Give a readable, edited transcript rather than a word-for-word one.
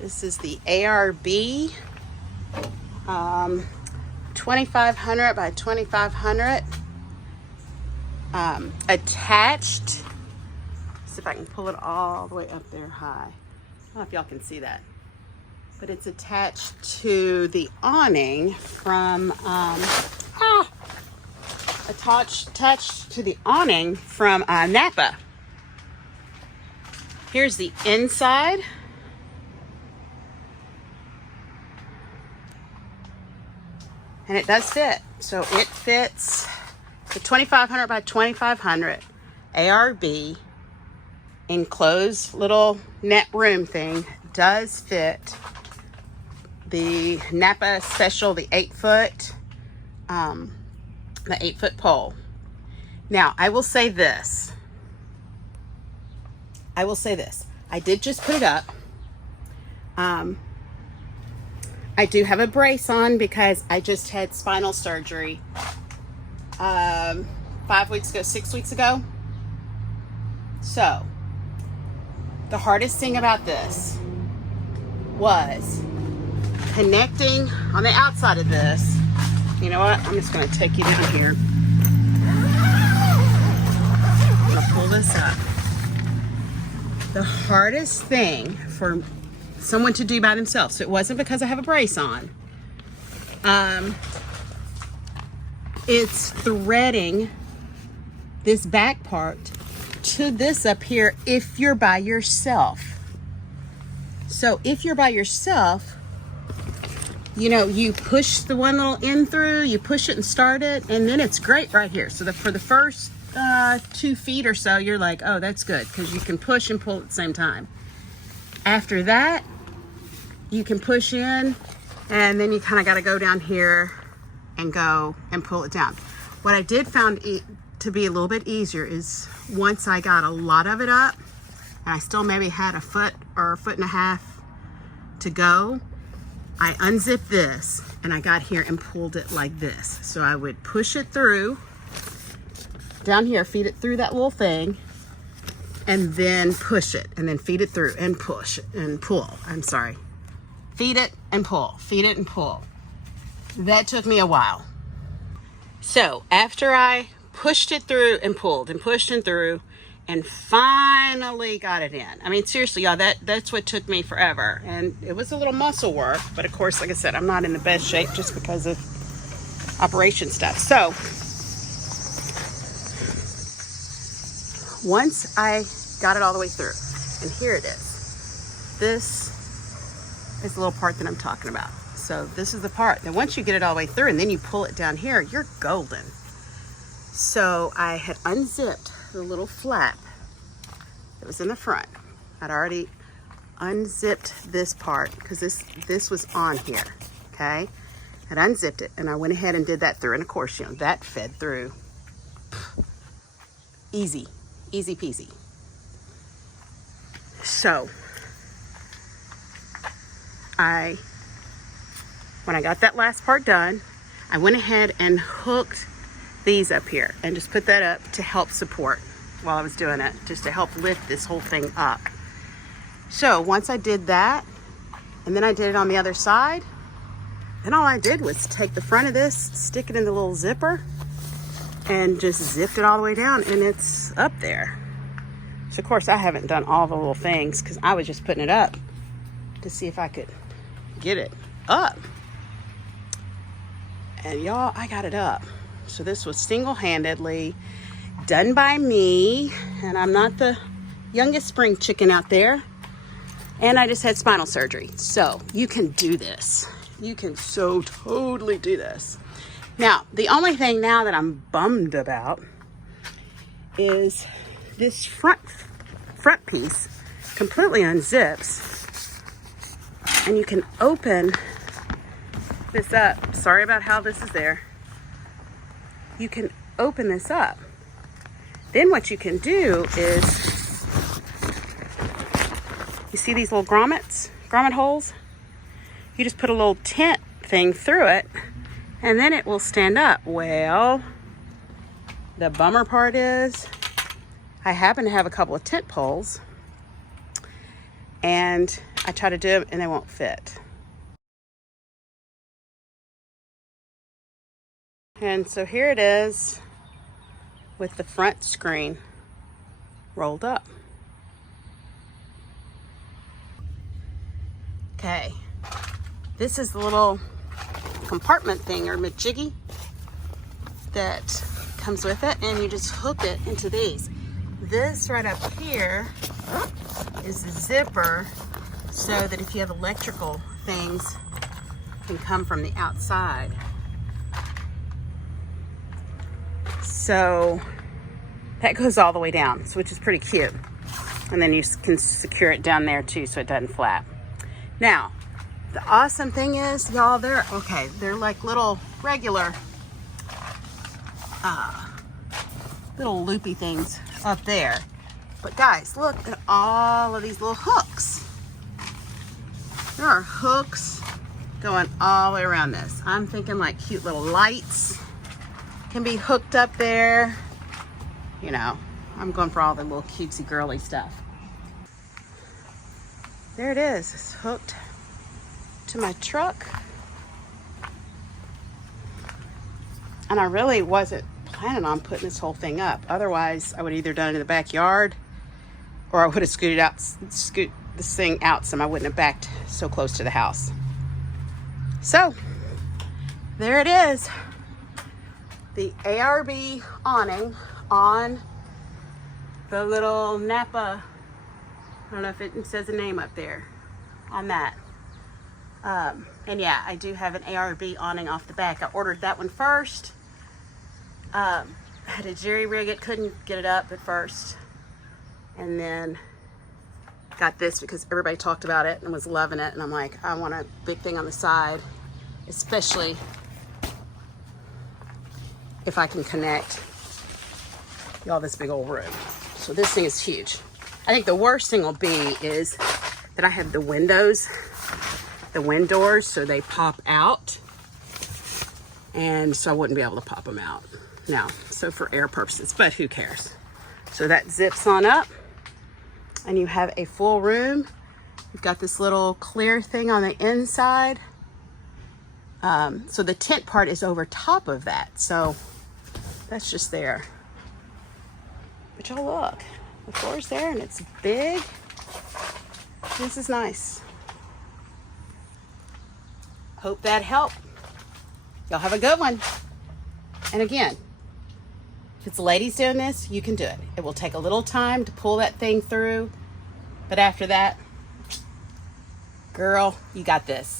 This is the ARB 2500 by 2500 attached. See if I can pull it all the way up there high. I don't know if y'all can see that, but it's attached to the awning from attached to the awning from Napa. Here's the inside. And it does fit. So it fits the 2500 by 2500 ARB enclosed little net room thing. Does fit the Napa special, the 8-foot pole. Now I will say this. I did just put it up. I do have a brace on because I just had spinal surgery 5 weeks ago, 6 weeks ago. So the hardest thing about this was connecting on the outside of this. You know what? I'm just going to take you down here. I'm going to pull this up. The hardest thing for someone to do by themselves, so it wasn't because I have a brace on, it's threading this back part to this up here if you're by yourself. So if you're by yourself, you know, you push the one little end through, you push it and start it, and then it's great right here. So for the first 2 feet or so, you're like, oh, that's good, because you can push and pull at the same time. After that, you can push in, and then you kind of got to go down here and go and pull it down. What I did found to be a little bit easier is once I got a lot of it up, and I still maybe had a foot or a foot and a half to go, I unzipped this and I got here and pulled it like this. So I would push it through down here, feed it through that little thing, and then push it, and then feed it through and push and pull. I'm sorry. Feed it and pull, feed it and pull. That took me a while. So after I pushed it through and pulled and pushed and through and finally got it in. I mean, seriously, y'all, that's what took me forever. And it was a little muscle work, but of course, like I said, I'm not in the best shape just because of operation stuff. So once I got it all the way through, and here it is. This is the little part that I'm talking about. So this is the part that once you get it all the way through and then you pull it down here, you're golden. So I had unzipped the little flap that was in the front. I'd already unzipped this part because this was on here, okay? I'd unzipped it and I went ahead and did that through. And of course, you know, that fed through. Easy, easy peasy. So when I got that last part done, I went ahead and hooked these up here and just put that up to help support while I was doing it, just to help lift this whole thing up. So once I did that, and then I did it on the other side, then all I did was take the front of this, stick it in the little zipper, and just zipped it all the way down, and it's up there. So of course I haven't done all the little things because I was just putting it up to see if I could get it up. And y'all, I got it up. So this was single-handedly done by me, and I'm not the youngest spring chicken out there, and I just had spinal surgery. So you can do this. You can so totally do this. Now, the only thing now that I'm bummed about is this front piece completely unzips, and you can open this up. Sorry about how this is there. You can open this up. Then what you can do is, you see these little grommet holes? You just put a little tent thing through it, and then it will stand up. Well, the bummer part is, I happen to have a couple of tent poles, and I try to do them and they won't fit. And so here it is with the front screen rolled up. Okay, this is the little compartment thing or majiggy that comes with it, and you just hook it into these. This right up here is the zipper, so that if you have electrical things, can come from the outside. So that goes all the way down, which is pretty cute. And then you can secure it down there too, so it doesn't flap. Now, the awesome thing is, y'all, they're like little regular little loopy things up there. But guys, look at all of these little hooks. There are hooks going all the way around this. I'm thinking like cute little lights can be hooked up there. You know, I'm going for all the little cutesy girly stuff. There it is. It's hooked to my truck. And I really wasn't planning on putting this whole thing up. Otherwise, I would have either done it in the backyard, or I would have scoot this thing out so I wouldn't have backed so close to the house. So, there it is. The ARB awning on the little Napa. I don't know if it says a name up there on that. And yeah, I do have an ARB awning off the back. I ordered that one first. I had to jerry rig it, couldn't get it up at first. And then got this because everybody talked about it and was loving it. And I'm like, I want a big thing on the side, especially if I can connect y'all this big old room. So this thing is huge. I think the worst thing will be is that I have the windows, the wind doors, so they pop out. And so I wouldn't be able to pop them out now. So for air purposes, but who cares? So that zips on up and you have a full room. You've got this little clear thing on the inside. So the tent part is over top of that. So that's just there. But y'all look, the floor's there and it's big. This is nice. Hope that helped. Y'all have a good one. And again, if it's ladies doing this, you can do it. It will take a little time to pull that thing through, but after that, girl, you got this.